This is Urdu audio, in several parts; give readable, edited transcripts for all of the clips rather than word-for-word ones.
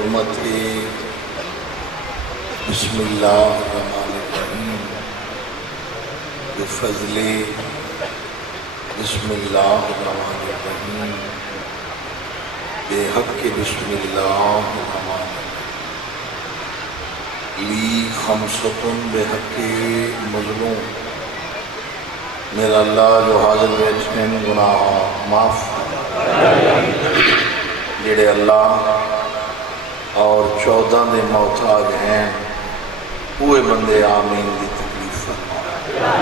حرمت بسم اللہ الرحمن الرحیم بفضل بسم اللہ الرحمن الرحیم بے حق بسم اللہ الرحمن الرحیم لی خمسۃ بے حق مظلوم میرا اللہ جو حاضر بیٹھے گناہ معاف جڑے اللہ اور 14 دے محتاج ہیں اوے بندے آمین دی تکلیف فرما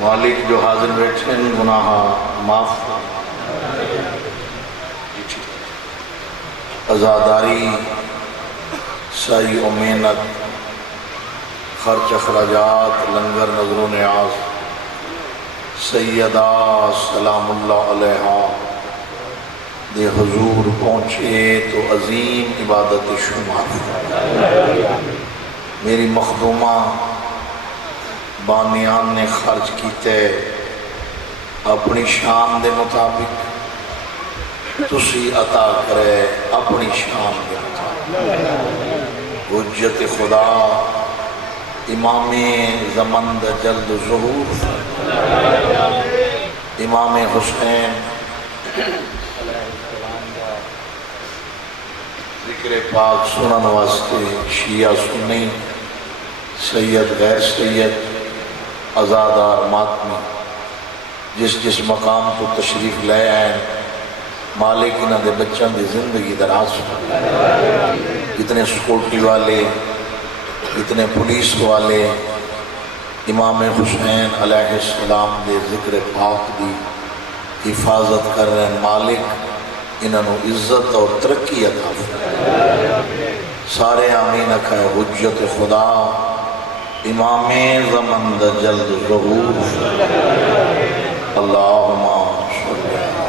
مالک جو حاضر بیٹھے گناہ معاف عزاداری سعی و محنت خرچ اخراجات لنگر نظر و نیاز سیدہ سلام اللہ علیہ دے حضور پہنچے تو عظیم عبادت شمار میری مخدومہ بانیان نے خرچ کیتے اپنی شان دے مطابق تسی عطا کرے اپنی شان دے مطابق حجت خدا امام زمن دا جلد ظہور امام حسین ذکر پاک سنن واسطے شیعہ سنی سید غیر سید ازادار ماتمی جس مقام کو تشریف لے آئے مالک انہاں دے بچوں دی زندگی دراز اتنے سکورٹی والے اتنے پولیس والے امام حسین علیہ السلام دے ذکر پاک دی حفاظت کر رہے ہیں مالک انہوں عزت اور ترقی عطا فرمائے سارے آمین اکھائے حجت خدا امام زمن دا جلد ظہور اللہم صلی اللہ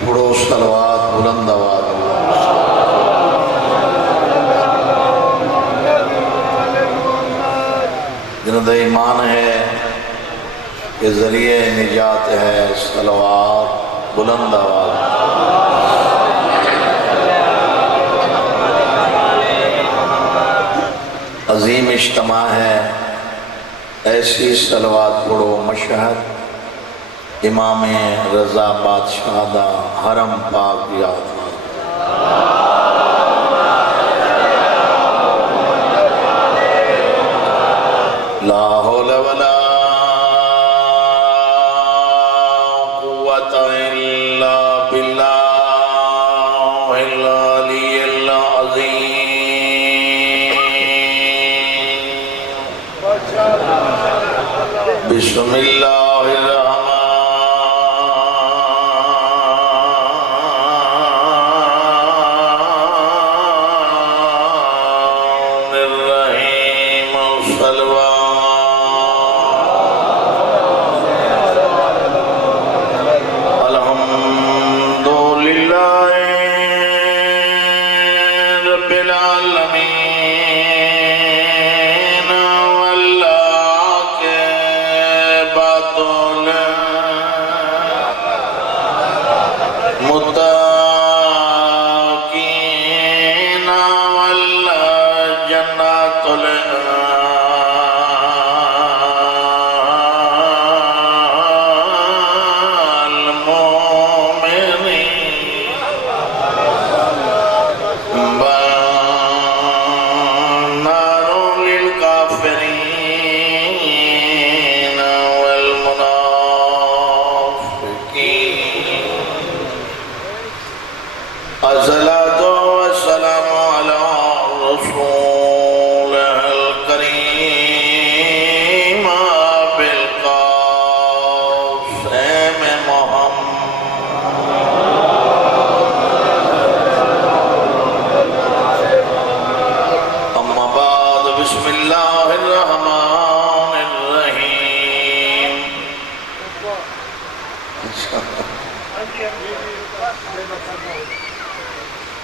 پڑھو صلوات بلند آواز جنہوں دا ایمان ہے کہ ذریعہ نجات ہے صلوات بلند آواز عظیم اجتماع ہے ایسی صلوات پڑھو مشہد امام رضا بادشاہ دا حرم پاک یاد لا حول ولا قوة إلا بالله العلي العظيم بسم الله الرحمن الرحيم صلوات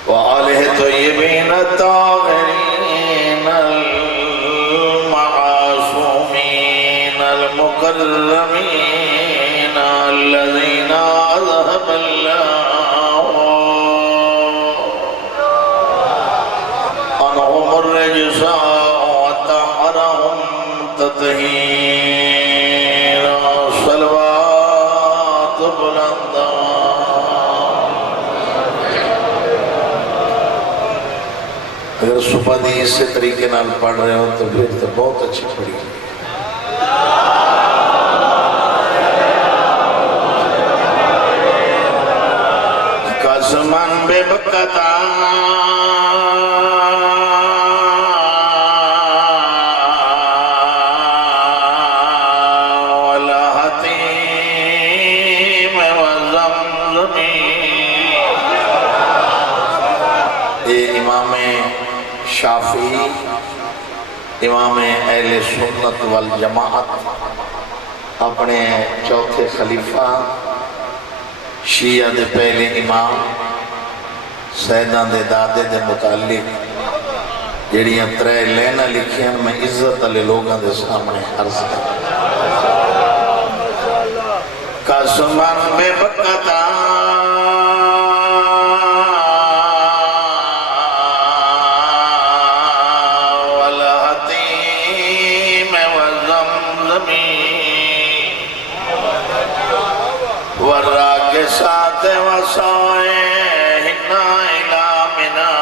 وآلہ طیبین الطاہرین المعصومین المکرمین الذین اذهب اللہ تطہیر صلوات بلندہ اگر صبح دی اسے طریقے نال پڑھ رہے ہو تو پھر تو بہت اچھی پڑھی قسماً بے بکتا والحتیم وزمزمی اے امام شافعی امام اہل سنت والجماعت اپنے چوتھے خلیفہ شیعہ دے پہلے امام سیدان دے دادے دے متعلق جڑیاں ترے لینا لکھیاں میں عزت علی لوگاں دے سامنے عرض کر قسماً بے بکتا والحتیم وزمزمی والراقصات وصائحن إلى منى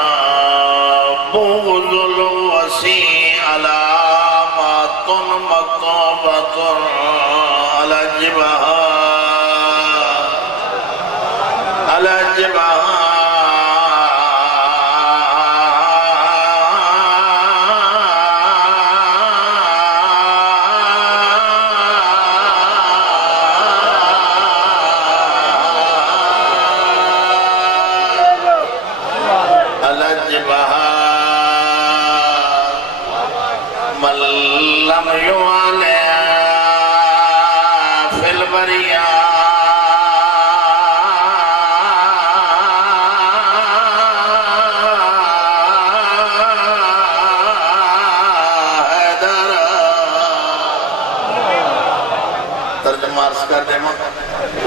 بغض الوسيع علامات مكتوبة على الجبهات من لم يوالي في البرية ترجمہ عرض کر دے ماں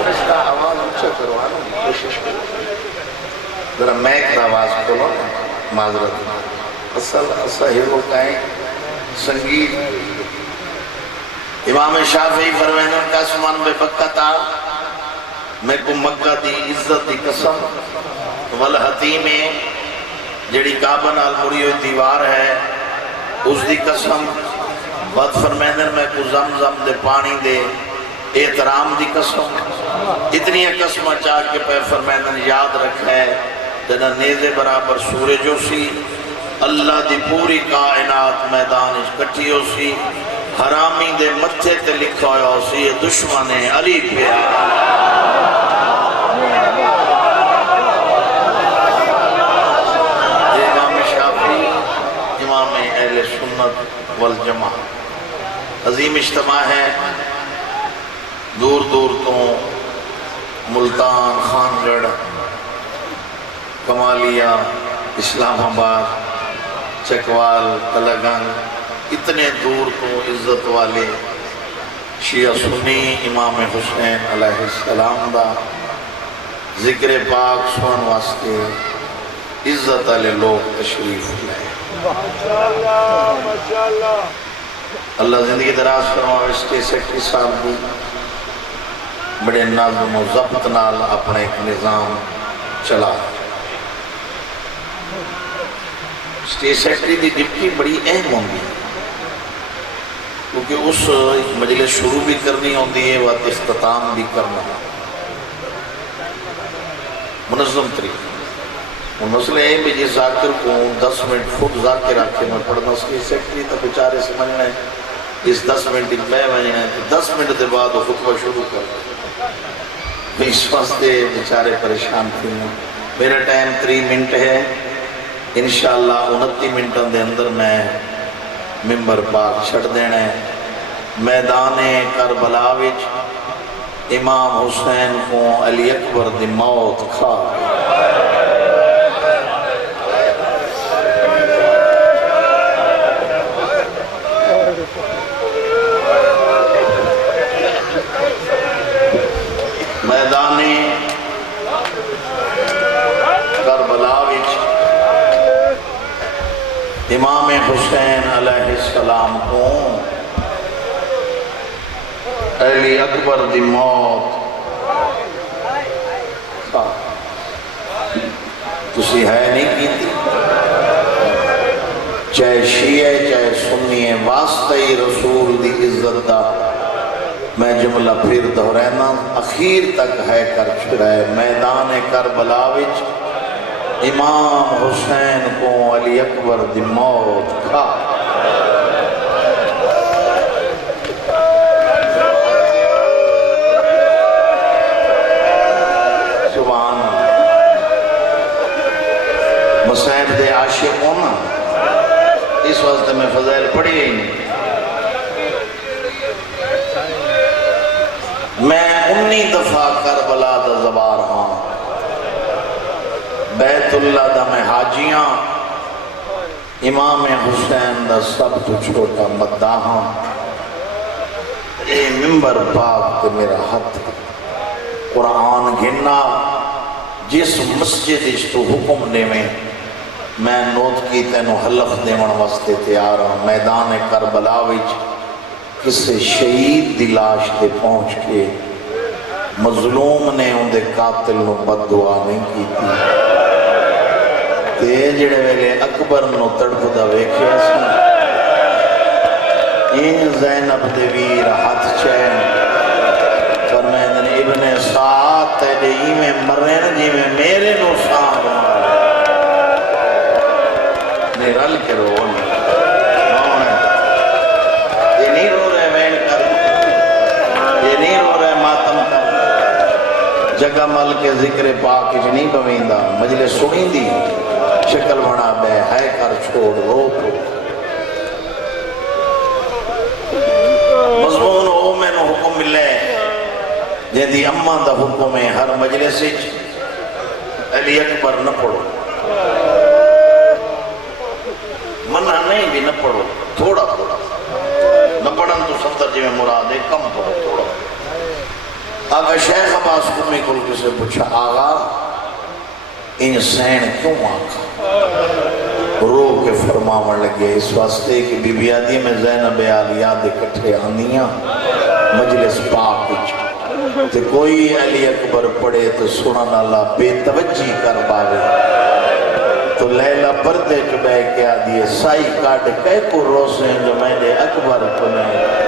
اس کا آواز اچھا کروانا کوشش کرو ذرا میک کا آواز کھولو معذرت اصل ہیرو کہیں سنگیت امام شافعی فرمائے قسماً بے بکتا میں کو مکہ دی عزت دی قسم والحتیم جڑی کعبہ نال مڑی ہوئی دیوار ہے اس دی قسم بات فرمائے میں کو زمزم دے پانی دے احترام دی قسم اتنی قسمہ چاہ کے پہ فرمائے یاد رکھا ہے جنہ نیزے برابر سورج ہو سی اللہ دی پوری کائنات میدان اکٹھی ہو سی حرامی دے متھے تے لکھا ہو سی دشمن علی پہ امام شافعی امام اہل سنت والجماعت عظیم اجتماع ہے دور دور تو ملتان خانگڑھ کمالیہ اسلام آباد چکوال تلگنگ اتنے دور تو عزت والے شیعہ سنی امام حسین علیہ السلام دا ذکر پاک سن واسطے عزت والے لوگ تشریف لائے اللہ زندگی دراز فرمائے اس کے سیکٹری صاحب بھی بڑے نظم و ضبط نال اپنا ایک نظام چلا سٹیٹ سیکٹری دی ڈپٹی بڑی اہم ہوندی ہے کیونکہ اس مجلس شروع بھی کرنی ہوندی ہے وقت اختتام بھی کرنا منظم طریقہ مسئلہ ہے کہ جس ذاکر کو 10 منٹ خود ذاکر آکے میں پڑھنا سٹیٹ سیکٹری تا بچارے سمجھنا ہے اس 10 منٹ ایک میں بجنا ہے 10 منٹ دے بعد وہ خطبہ شروع کر اس واسطے بچارے پریشان تھے میرا ٹائم 3 منٹ ہے انشاءاللہ 29 منٹوں دے اندر میں ممبر پاک چھڑ دینا ہے میدان کربلا وچ امام حسین کو علی اکبر دی موت کھا میدان کربلا وچ امام حسین علیہ السلام کو علی اکبر دی موت تسی ہے نہیں کیتی، چاہے شیعہ چاہے سنی ہے، واسطہ ہی رسول دی عزت دا میں جملہ پھر دہرانا اخیر تک ہے کر چھڑائے میدان کربلا وچ امام حسین کو علی اکبر دی موت کھا سبحان مصائب دے عاشق ہونا اس واسطے میں فضائل پڑھی ہی نہیں۔ میں 19 دفعہ کربلا دا زبار ہاں، بیت اللہ دا میں حاجیاں، امام حسین دا سب تو چھوٹا مداح ہاں۔ اے ممبر پاک تے میرا ہاتھ قرآن گھننا جس مسجد اس تو حکم دے میں نوٹ کی تینو حلف دیون واسطے تیار ہوں۔ میدان کربلا وچ کسے شہید دی لاش تے پہنچ کے مظلوم نے ان دے قاتل نو بد دعا نہیں کی تھی، تے جڑے ویلے اکبر نو تڑپ دا ویکھیا سی این زینب دے ویر ہاتھ چین فرمائن ابن سعد تیرے میں مرین جی میں میرے نو سانگ مارے نے رل کے رو یہ نہیں رو رہے وین کر، یہ نہیں رو رہے ماتم کا، جگہ مل کے ذکر پاک اچھ نہیں بویندہ مجلس سنی دی شکل بنا بے ہے کر چھوڑ رو کو مضمون او میں نو حکم ملے جیدی اممہ دا حکم ہے ہر مجلس علی اکبر نہ پڑھو، منع نہیں بھی نہ پڑھو، تھوڑا تھوڑا نہ پڑھن تو ستر جی میں مراد ہے کم پڑھو تھوڑا۔ آگا شیخ عباس قمی کل کسے پوچھا آگا ان سین کیوں آکھا؟ رو کے فرماون لگے اس واسطے کہ بی بی آدھی میں زینب عالیہ دے کٹھے آنیاں مجلس پاک وچ تے کوئی علی اکبر پڑھے تو سنن اللہ بے توجہ کر باوے تو لیلہ پردے کے بے کے آدھی سائی کاٹ کہے کو روسیں جو میں نے اکبر کو نہیں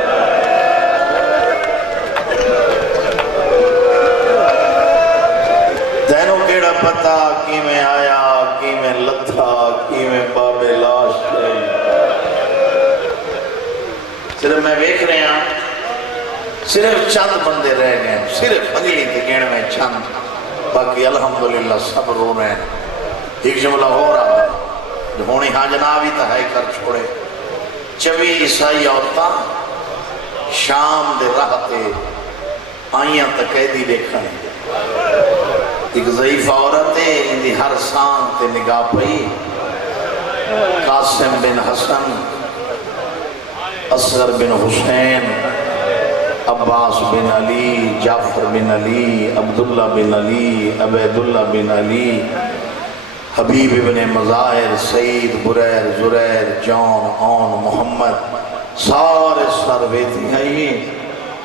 تینوں کیڑا پتا کی میں آیا کی میں لتھا کی میں باب لاش صرف میں ویکھ رہے ہیں صرف چند بندے رہ گئے صرف اگلی تکین میں چند باقی الحمدللہ سب رو رہے ہیں۔ ایک جملہ ہو رہا جو ہونی ہاں جنابی تا ہے کر چھوڑے 24 عیسائی عورتاں شام دے رہتے آئیاں تقیدی دیکھنے ایک ضعیف عورت ہے ان دی ہر سان تے نگاہ پئی قاسم بن حسن اصغر بن حسین عباس بن علی جعفر بن علی عبداللہ بن علی عبیداللہ بن علی حبیب ابن مظاہر سعید بریر زریر جون آن محمد سارے سرویتی ہیں یہ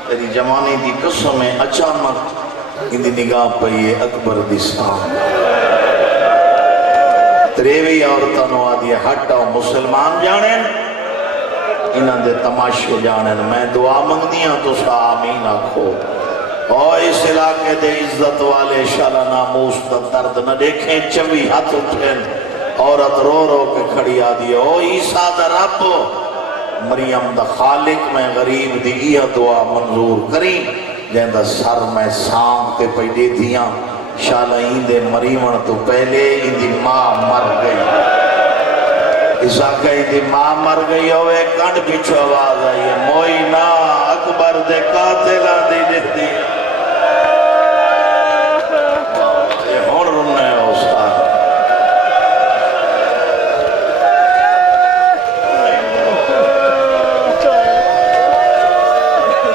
تیری جوانی دی قسم میں اچانک ان دی نگاہ پئی اکبر دی سان تریوی عورتانو آدھی ہٹا مسلمان جانیں انہاں دے تماشے جانیں میں دعا منگنیاں تو سا آمین آکھو اور اس علاقے دے عزت والے شالا ناموس دا درد نہ دیکھیں 24 ہاتھ اٹھیں عورت رو رو کے کھڑی آدھی او عیسیٰ دا رب مریم دا خالق میں غریب دی یہ دعا منظور کریں جہاں دا سر میں سانگ تے پہ دے دیاں شالا ہی دے مریمن تو پہلے ہی دی ماں مر گئی اس آگئی دی ماں مر گئی ہوئے کنڈ پیچھو آواز آئی ہے موئی نا اکبر دے قاتلہ دی دیتی یہ ہون رننے ہے استاد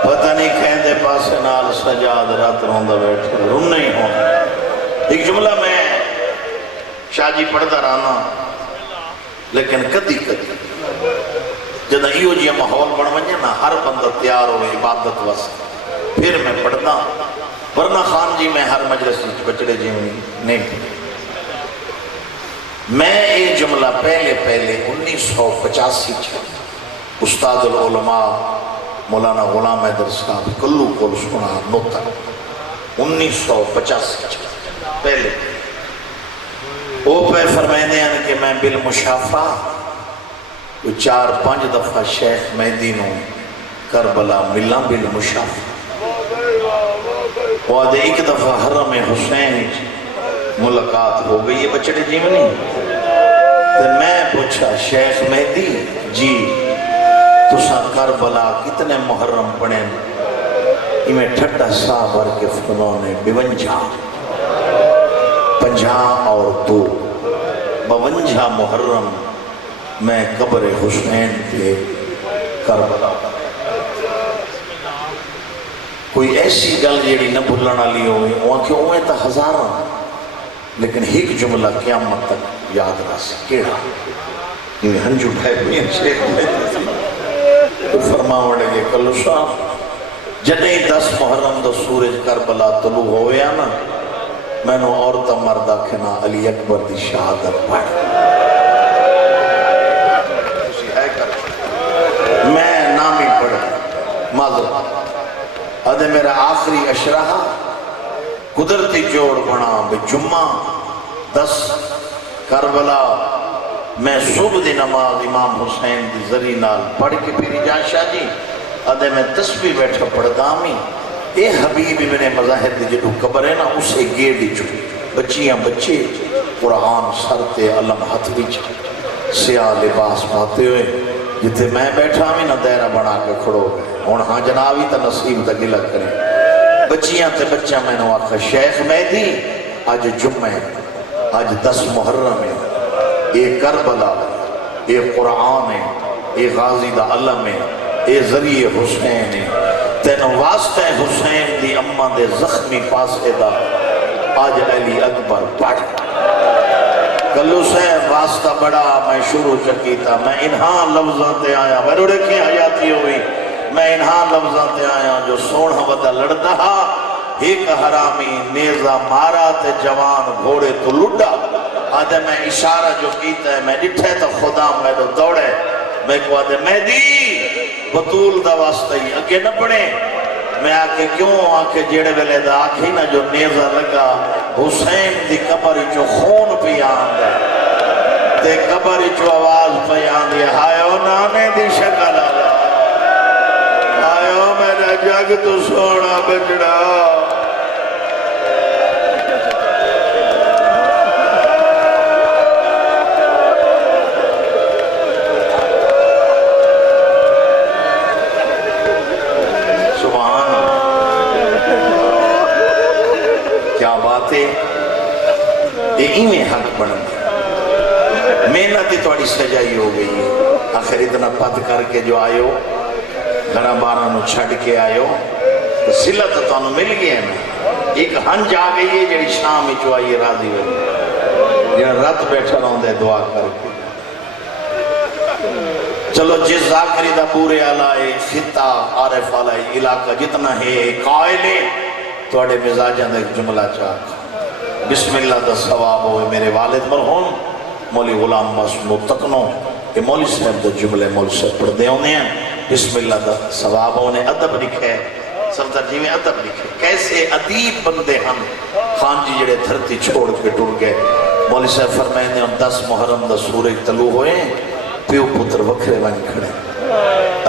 پتہ نہیں کہیں دے پاسے نال سجاد رات روندہ بیٹھے رننے ہی ہون ایک جملہ میں شاہ جی پڑھتا رہنا لیکن کدی کدی جدہ ایو جی محول بڑھ ونجے نا ہر بندہ تیار ہوئے عبادت واسطے پھر میں پڑھتا ورنہ خان جی میں ہر مجلس بچڑے جی نہیں پڑھتا. میں یہ جملہ پہلے 1985 استاد العلماء مولانا غلام حیدر صاحب کلو کو سنا نوتا 1985 پہلے وہ پہ فرمائنے ہیں کہ میں بالمشافہ 4-5 دفعہ شیخ مہدی نو کربلا ملا بالمشافہ وہ آدھے ایک دفعہ حرم حسین ملاقات ہو گئی ہے بچڑے جی میں نہیں. تو میں پوچھا شیخ مہدی جی تسا کربلا کتنے محرم پڑھیں؟ میں ٹھٹا سا بھر کے فرماؤں نے 50 اور 2 52 محرم میں قبر حسین کے کربلا. کوئی ایسی گل جیڑی نہ بھولنا لی ہوئی وہاں کیوں ہوئے تا ہزاراں لیکن ایک جملہ قیامت تک یاد رہا سی کیڑا یہ ہنجو ڈھائی بھی شیخ میں تو فرماؤں لگے کلو صاحب جنہیں 10 محرم دو سورج کربلا طلوع ہوئے نا میں نے عورتہ مردہ کھنا علی اکبر دی شہادت پڑھ میں نامی پڑھ معذرت ادھے میرا آخری اشرحہ قدرتی جوڑ بنا بے جمعہ 10 کربلا میں صبح دی نماز امام حسین دی ذری نال پڑھ کے پھر جا شاہ جی ادھے میں تسبیح بیٹھا پڑھ دامی اے حبیب ابن مظاہر دی جدو قبر ہے نا اسے گیر دی چکی بچیاں بچے قرآن سرتے علم ہتھ بچ سیاہ لباس پاتے ہوئے جتے میں بیٹھا ہمیں نہ دائرہ بنا کے کھڑو گئے اور ہاں جنابی تا نصیب تا گلہ کریں بچیاں تے بچہ میں نے آکھا شیخ مہدی آج جمعہ ہے آج 10 محرم ہے اے کربلا اے قرآن ہے اے غازی دا علم ہے اے ذریعہ حسین ہے تینو واسطہ حسین دی اممہ دے زخمی پاسے دا آج علی اکبر پڑھ کلو سے واسطہ بڑا میں شروع چکیتا میں انہاں لفظاں تے آیا میں روڑے کی حیاتی ہوئی میں انہاں لفظاں تے آیا جو سوڑا ودا لڑتا ایک حرامی نیزہ مارا تے جوان گھوڑے تو لڑا آدھے میں اشارہ جو کیتا ہے میں ڈٹھے تو خدا میں تو دوڑے میں کو آدھے مہدی بطول دا واسطہ ہی اگے نہ پڑے میں آکے کیوں آکے جیڑے ویلے دا آکھی نا جو نیزہ لگا حسین دی قبر جو خون پی آندے تے قبر جو آواز پی آندے ہائیو نانے دی شکل آلا ہائیو میرا جگ تو سونا بچڑا میں حق بن گیا محنت ہی توڑی سجائی ہو گئی ہے آخر اتنا پد کر کے جو آئے ہو گھرہ بارہ نو چھڑ کے آئے ہو تو صلت تو انہوں مل گئے ہیں ایک ہنج آ گئی ہے جڑی شام ہی جو آئیے راضی ہوئی جڑا رات بیٹھا رہوں دے دعا کر کے چلو جس ذاکری دا پورے آلائے خطہ عارف آلائے علاقہ جتنا ہے قائلے توڑے مزاجہ دا ایک جملہ چاہتا بسم اللہ دا ثواب ہوئے میرے والد مرحوم مولی غلام معصوم تکنو یہ مولی صاحب دا جملے مولی صاحب پڑھ دے ہونے ہیں بسم اللہ دا ثواب ہونے ادب لکھے سردر جی میں ادب لکھے کیسے ادیب بندے ہم خان جی جڑے دھرتی چھوڑ کے ٹور گئے مولی صاحب فرمائیں نے ہم 10 محرم دا سورج طلوع ہوئے پیو پتر وکھرے بن کھڑے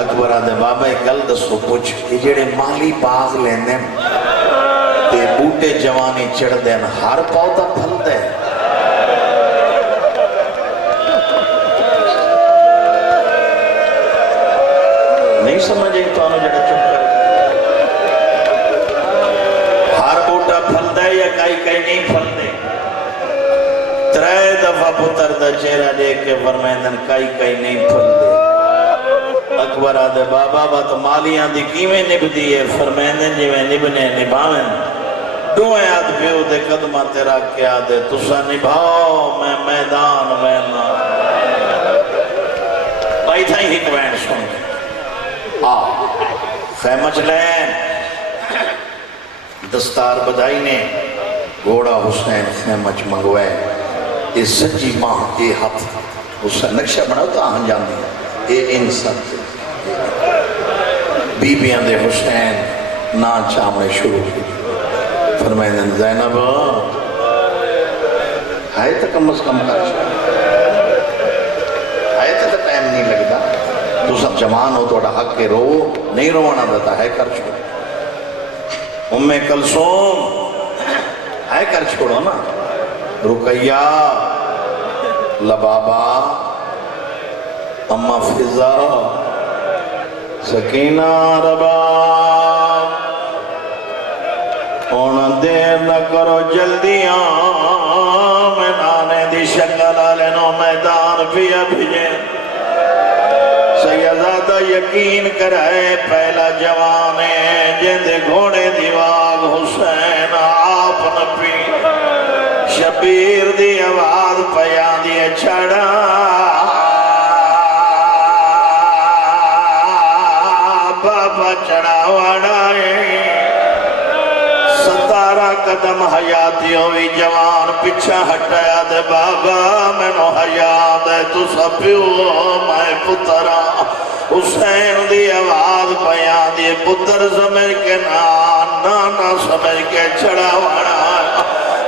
اکبر آدھے بابا ایک گل دسو پوچھ یہ جڑے مالی باغ لیندے تے بوٹے جوانی چڑھ دین ہر پودا پھل دے نہیں سمجھے تو آنو جڑے چپ کر ہر بوٹا پھل دے یا کئی نہیں پھل دے 3 دفعہ پتر دا چہرہ دے کے فرمائندن کئی نہیں پھل دے اکبر آدھے بابا بات مالیاں دی کیویں نب دیئے فرمائندن جی میں نبنے نبھاویں دوئے آدھ پیو دے قدمہ تیرا کیا دے تسا نبھاؤ میں میدان میں نا بھائی تھا ہی ہکوین سن خیمہ چلیں دستار بدائی نے گھوڑا حسین خیمہ چ منگوائے یہ سجی ماں یہ ہاتھ حسین نقشہ بناؤ تو آہن جان دیا یہ انسان بی بیاں دے حسین نا چامنے شروع کی فرمائے دن زینب آئے تک کم از کم کر آئے تک ٹائم نہیں لگتا تو سب جوان ہو توڑا حق کے رو نہیں روانا دیتا ہے کر چھوڑ ام کلثوم ہے کر چھوڑو نا رقیہ لبابا اما فضا سکینہ رباب اونا دیر نہ کرو جلدیاں میں نانے دی شکل آلینو میدان پیا بھیجے سیدزادہ یقین کرائے پہلا جوانے جندے گھوڑے دیواغ حسین آپ نپی شبیر دی آواز پیان دی چھڑا بابا چڑھا وڑائے 17 قدم حیاتی ہوئی جوان پچھا ہٹایا دے بابا میں نو حیات ہے تو سبیو میں پترہ حسین دی آواز بیان دی پتر سمجھ کے نانا سمجھ کے چڑھا وڑا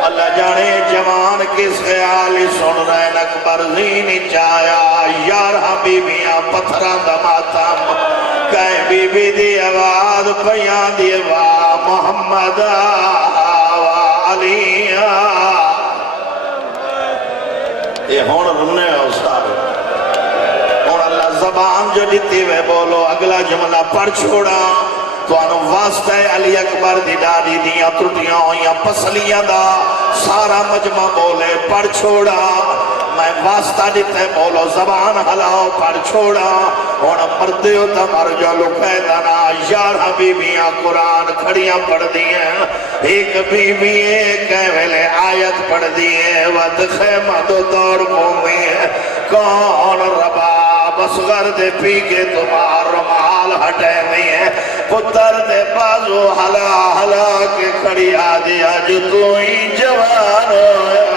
اللہ جانے جوان کس خیالی سن رہے اکبر زینی چایا یار حبیبیاں پتھران دماتم کہیں بی بی دی آواز بیان دی محمد علیہ یہ ہون رمنے استاد ہون اللہ زبان جو دیتی ہوئے بولو اگلا جملہ پڑھ چھوڑا تو انہوں واسطہ علی اکبر دی ڈاڑی دیاں ترٹیاں ہویاں پسلیاں دا سارا مجمع بولے پڑھ چھوڑا میں واسطہ دیتے بولو زبان ہلاؤ پڑھ چھوڑا ہونا مردے ہوتا مر جو لکھے دنا یار حبیبیاں قرآن کھڑیاں پڑھ دیئے ایک بی بی ایک ویلے آیت پڑھ دیئے ود خیمہ دو دوڑ گھومی ہے کون ربا بس غرد پی کے تمہار رمال ہٹے نہیں ہے پتر دے بازو حلا حلا کے کھڑی آدیا جو تو ہی جوان ہویا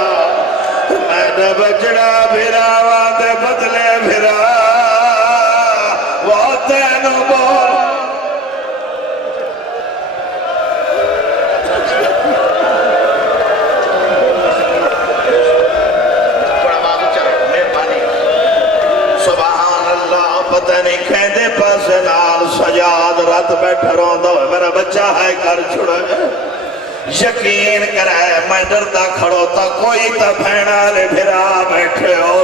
میں نے بچڑا بھرا وادے بدلے بھرا وہ تینو بول سبحان اللہ پتہ نہیں کہندے پاس نال سجاد رات بیٹھ رہا دو میرا بچہ ہے کر چھوڑا یقین کرائے میں ڈرتا کھڑو تا کوئی تا بھینا لے بھرا بیٹھے ہو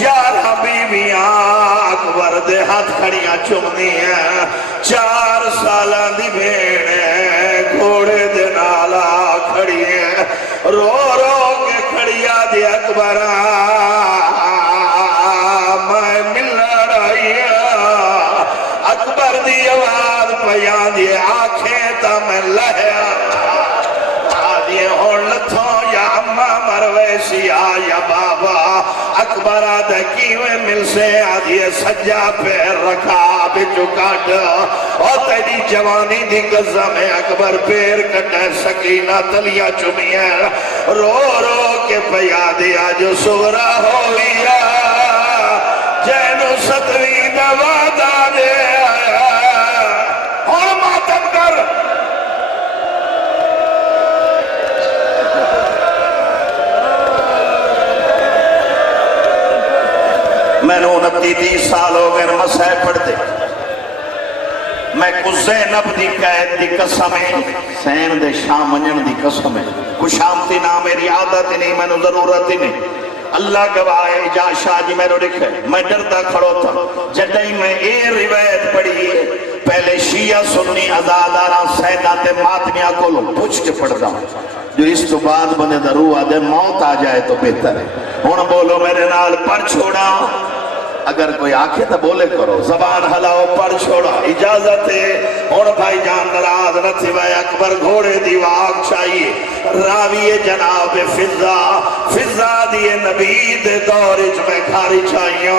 یار حبیبیاں اکبر دے ہاتھ کھڑیاں چمنی ہیں 4 سالہ دی بھیڑے گھوڑے دے نالا کھڑی ہیں رو رو کے کھڑیا دی اکبرہ میں ملنا رہی اکبر دی آواز پیان دی آنکھیں تا میں لہیا آدھے ہون لتھوں یا اممہ مرویسی آیا بابا اکبر آدھے کیویں مل سے آدھے سجا پیر رکھا بچو کٹ اور تیری جوانی دی قضا میں اکبر پیر کٹے سکینہ تلیاں چمیں رو رو کے پیا دیا جو سورا ہویا جینو 7ویں نوادہ دے اور ماتم کر میں نے 29 سال ہو گئے مسئلہ پڑھتے میں کو زینب دی قید دی قسم ہے سین دے شام منجن دی قسم ہے کچھ شامتی نہ میری عادت نہیں میں نے ضرورت نہیں اللہ گواہ جا شاہ جی میں نے لکھے میں ڈرتا کھڑو تھا جدہی میں یہ روایت پڑھی پہلے شیعہ سنی ازاداران سیدات ماتمیہ کو لو پوچھ کے پڑھتا ہوں جو اس تو بعد بنے درو آدھے موت آ جائے تو بہتر ہے ہون بولو میرے نال پڑھ چھوڑا اگر کوئی آنکھیں تو بولے کرو زبان ہلاؤ پڑھ چھوڑا اجازت ہے ہون بھائی جان نراز نہ تھی بھائی اکبر گھوڑے دیواغ چاہیے راوی جناب فضا دیئے نبی دے دور جو میں کھاری چاہیے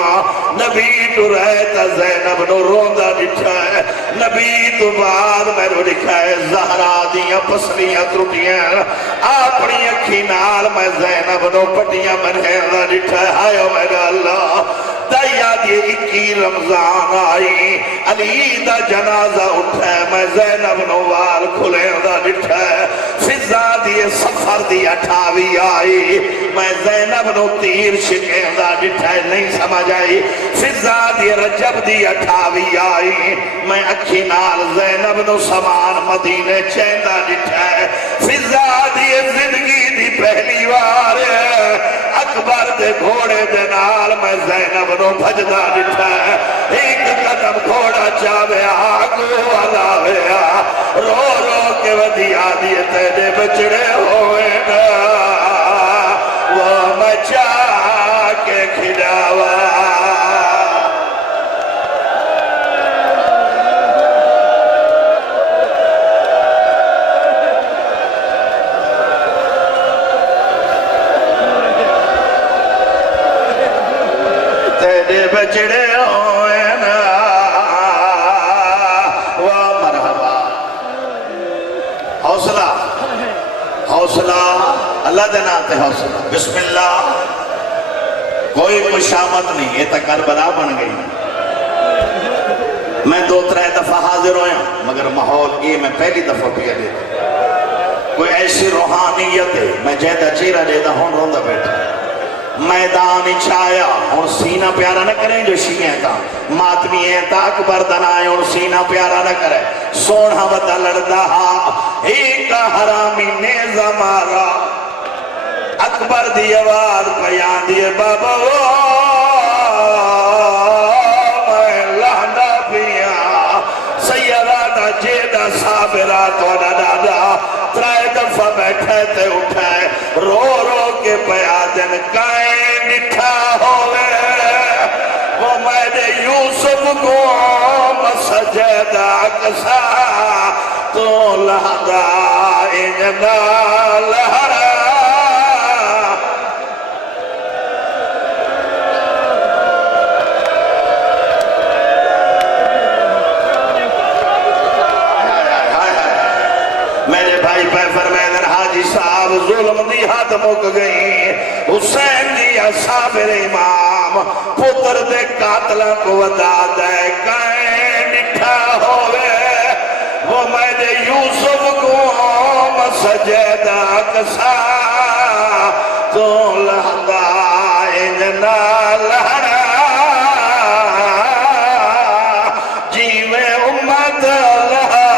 نبی تو رہتا زینب نو روندہ ڈٹھا ہے نبی تو بعد میں رو لکھا ہے زہرا دیاں پسلیاں ترٹیاں اپنی اکھی نال میں زینب نو پٹیاں منہیندہ لکھا ہے ہائے میرا اللہ دائیا دی 21 رمضان آئی علی دا جنازہ اٹھا ہے میں زینب نو وال کھلیندہ لکھا ہے فضا دی سفر دی 28 آئی میں زینب نو تیر شکیندہ لکھا ہے نہیں سمجھ آئی فضا دی رجب دی 28 آئی میں اکھی نال زینب نو سامان مدینے چیندہ لکھا ہے فضا دی زندگی دی پہلی بار اکبر دے گھوڑے دے نال میں زینب نو بھجدہ لٹھا ہے ایک قدم گھوڑا چاہوے آگو والا ہویا رو رو کے ودیا دیئے تیرے بچڑے ہوئے نا وہ مچا کے کھڑاوا بچڑے ہوئے نا وہ مرحبا حوصلہ حوصلہ اللہ دے ناتے حوصلہ بسم اللہ کوئی مشامت نہیں یہ تک کربلا بن گئی میں 2-3 دفعہ حاضر ہویا مگر ماحول یہ میں پہلی دفعہ پیا دیتا کوئی ایسی روحانیت ہے میں جیدہ چیرہ جیدہ ہون روندہ بیٹھا میدان چھایا اور سینہ پیارا نہ کریں جو شیعہ کا ماتمی ہے تا اکبر دنائے اور سینہ پیارا نہ کرے سونہ وطا لڑدہ ایک حرامی نیزہ مارا اکبر دی آواز پیان دیے بابا میں لہنہ پیا سیدہ جیدہ صابرات و دادا 3 دفعہ بیٹھے تے اٹھائے رو رو کے پیادن کائیں نٹھا ہوئے وہ میں نے یوسف کو مسجدہ کسا تو لہدہ انجنا لہرا میرے بھائی پہ فرمائن حاجی صاحب ظلم دی حد مک گئی حسین دی صابر امام پتر دے قاتلہ کو ودا دے کائیں نٹھا ہوئے وہ میں دے یوسف کو مسجدہ کسا تو لہدہ انجنا لہرا جیوے امت لہرا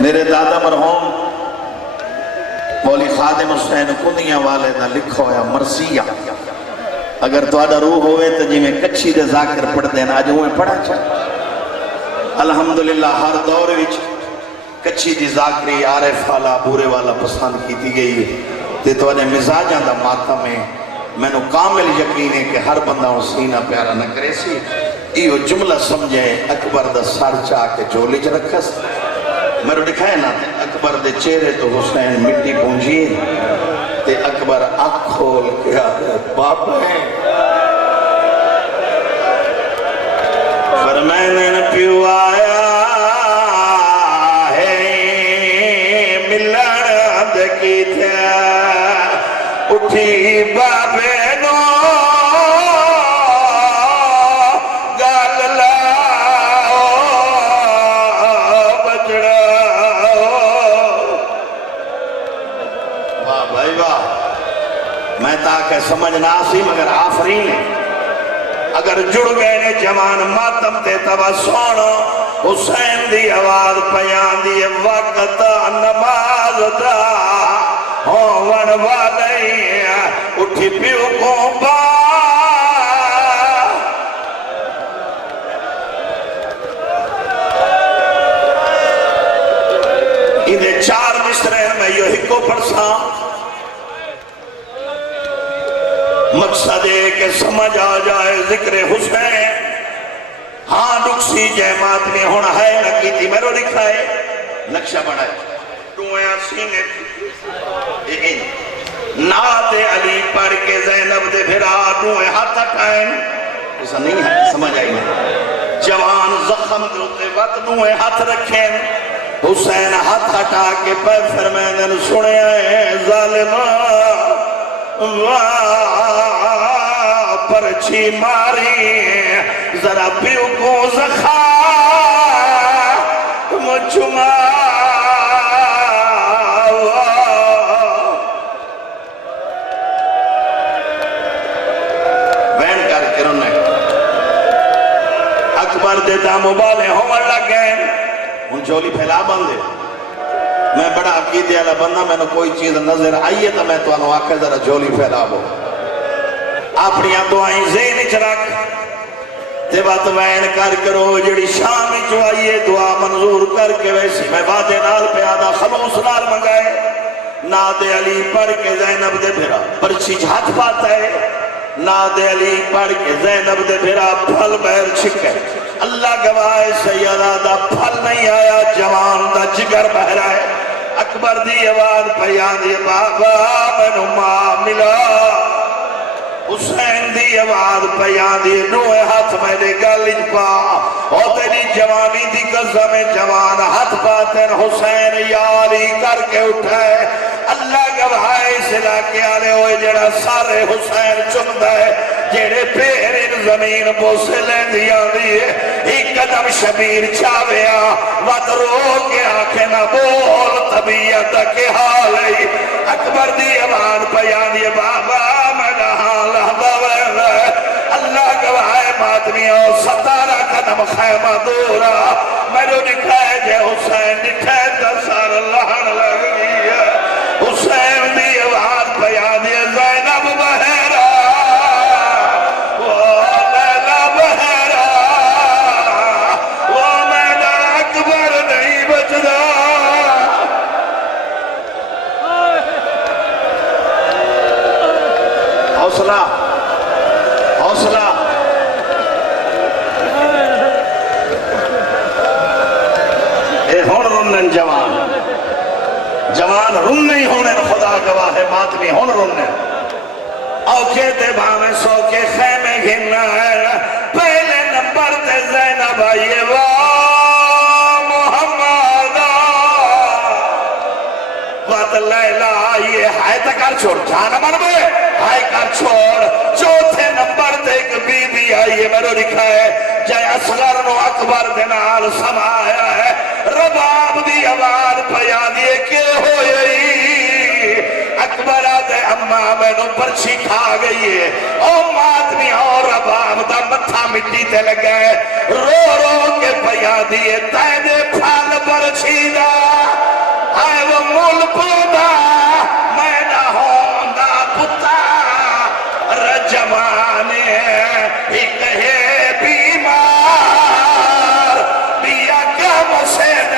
میرے دادا مرحوم مولی خادم حسین کنیاں والے دا لکھو یا مرثیہ اگر تو آدھا روح ہوئے تو جی میں کچھی دے ذاکر پڑھ دینا آج ہوئے پڑھا چاہ الحمدللہ ہر دور وچ کچھی دی ذاکری عارف والا بورے والا پسند کی تھی گئی تے تو انہیں مزاجاں دا ماتم میں میں نو کامل یقین ہے کہ ہر بندہ ہوں سینہ پیارا نہ کرے سی ایو جملہ سمجھے اکبر دا سر چاہ کے جولی چ رکھس میں رو دکھائے نا اکبر دے چہرے تو حسین مٹی پونجی تے اکبر آنکھ کھول کے آدھے باپ ہیں فرمائن پیو آیا ہے ملن دکی تھا اٹھی بابے نو میں تاکہ سمجھنا سی مگر آفرین اگر جڑ گئے نے جوان ماتم تے تبا سونا حسین دی آواز پیان دی وقت نماز دا ہون والئی اٹھی پیو کو با انہیں 4 مصرے میں یہ ہکو پرساں مقصد ہے کہ سمجھ آ جائے ذکر حسین ہاں نقصی جہمات میں ہونا ہے نہ کی تھی میں رو دکھائے نقشہ بڑھائے ٹوئیاں سینے نعت علی پڑھ کے زینب دے بھرا دوئے ہاتھ اٹھائیں ایسا نہیں ہے سمجھ آئی نہیں جوان زخم دوتے وقت دوئے ہاتھ رکھیں حسین ہاتھ ہٹا کے پہ فرمائن سنے آئے ظالمہ پرچھی ماری ذرا پیو کو زخا مجھما بین کر کے رونے اکبر دیتا مبالے ہومن لگ گئے ان جولی پھیلا بندے میں بڑا عقیدے والا بندہ میں نے کوئی چیز نظر آئیے تو میں تو انہوں آکھے ذرا جولی پھیلا بو اپنی دعائیں ذہن چرک تے بات وین کر کرو جڑی شام چوائیے دعا منظور کر کے ویسی میں وعدے نال پیادہ خلوص نال منگائے ناد علی پڑھ کے زینب دے بھرا پرچی جھات پاتا ہے ناد علی پڑھ کے زینب دے بھرا پھل بیر چھکے اللہ گواہ سیدہ دا پھل نہیں آیا جوان دا جگر بہرا ہے اکبر دی آواز پیان دی بابا میں ماں ملا حسین دی آواز پیان دی نوے ہاتھ میں دے گلج پا اور تیری جوانی دی قسم جوان ہاتھ پاتن حسین یاری کر کے اٹھائے اللہ گواہ اس علاقے آلے ہوئے جڑا سارے حسین چندہ ہے جڑے پیر ان زمین بوسے لین دیا دیئے ایک قدم شبیر چاویا وقت رو کے آنکھیں نہ بول طبیعت کے حال ہے اکبر دی آواز پیان دی بابا میں نہاں لہبا ویلہ اللہ گواہ ماتمیوں 17 قدم خیمہ دورا میں جو نکھائے جے حسین نکھائے درسار اللہ لگ گئی حسین دی آواز بیان دی زینب بہرا وہ لیلہ بہرا وہ میرا اکبر نہیں بچدا حوصلہ حوصلہ اے ہون رنن جوان جوان رن نہیں ہونے خدا گواہ ہے ماتمی ہون رننے اوکے تے بھامے سو کے خیمے گھننا ہے پہلے نمبر تے زینب آئیے محمد وقت لیلہ آئیے ہائے تکار چھوڑ جانا مرمے ہائے کر چھوڑ چوتھے نمبر تے ایک بی بی آئیے میرے لکھا ہے جائے اصغر و اکبر دنال سمایا ہے رباب دی آواز پیا دیے کہ ہوئی اکبر آدھے اممہ میں نو پرچی کھا گئی ہے او ماتمی اور رباب دا متھا مٹی تے لگئے رو رو کے پیا دیے تیدے پھال پرچی دا آئے وہ مول پودا میں نہ ہوندہ پتا رجمانے ہی کہے بیمار بیا کیا مسید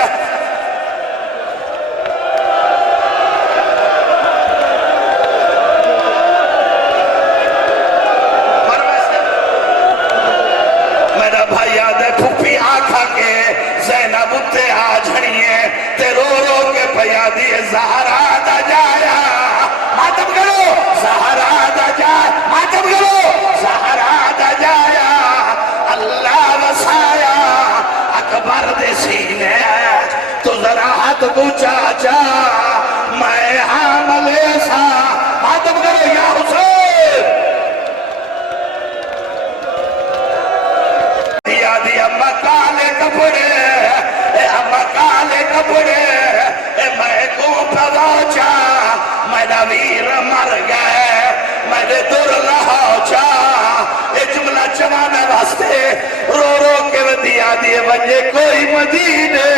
میرا بھائی آدھے پھوپی آکھا کے زینب تے آ جھڑیے تے رو رو کے پیا دیے زہرا دا جایا ماتم کرو زہرا دا جایا ماتم کرو زہرا دا جایا اللہ وسایا اکبر دے سینے تو ذرا ہاتھ کو چاچا میں حامل ایسا ماتم کرو یا حسین دیا مکالے کپڑے مکالے کپڑے میں کو پروچا میں نویر مر گئے میں نے در لہوچا اے جملہ جوانے واسطے رو رو کے دیا دیے بنجے کوئی مدینے